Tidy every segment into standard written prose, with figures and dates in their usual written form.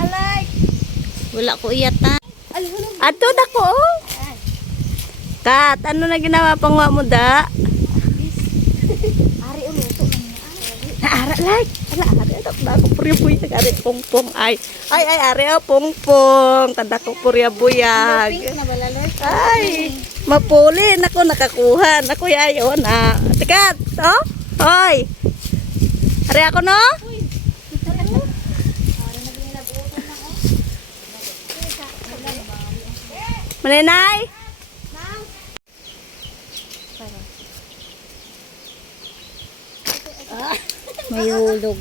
paalay. Wala ko iyatan. Alhulog. Ato na ko. Kat, ano na ginawa pangwa mo da? Ari uluto man niya. Naara like. Ala, ari anak na ako purya-buya. Ari pongpong ay. Ay, ari pongpong. Kada ko purya-buyag. Pink na balaloy. Ay, mapuli. Nako, nakakuha. Nako, yayo na. Tikat, oh? Hoy. Ari ako, no? Maninay? May hulog.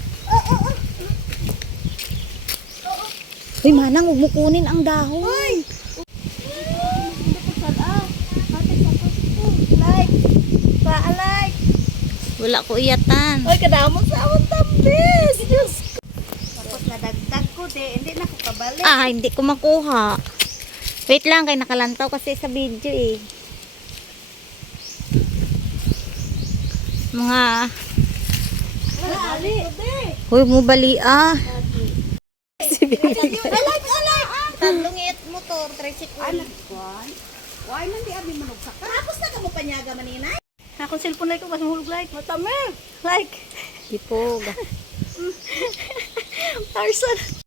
Uy, manang, huwag mo kunin ang dahon. Like. Paalay. Wala ko iyatan. Oy, kadamon sa awon tambis. Diyos ko. Tapos nadagdag ko hindi na ko kabalik. Ah, hindi ko makuha. Wait lang, kay nakalantaw kasi sa video eh. Mga... Ali. Huwag mo bali ah. Alay. Tatlongit motor, tricycle. Why man di abi manugsak? Tapos na ka mo panyaga manina. Ako cellphone like ko mas mahulog like. Matame. Like. Ipog. Tarzan.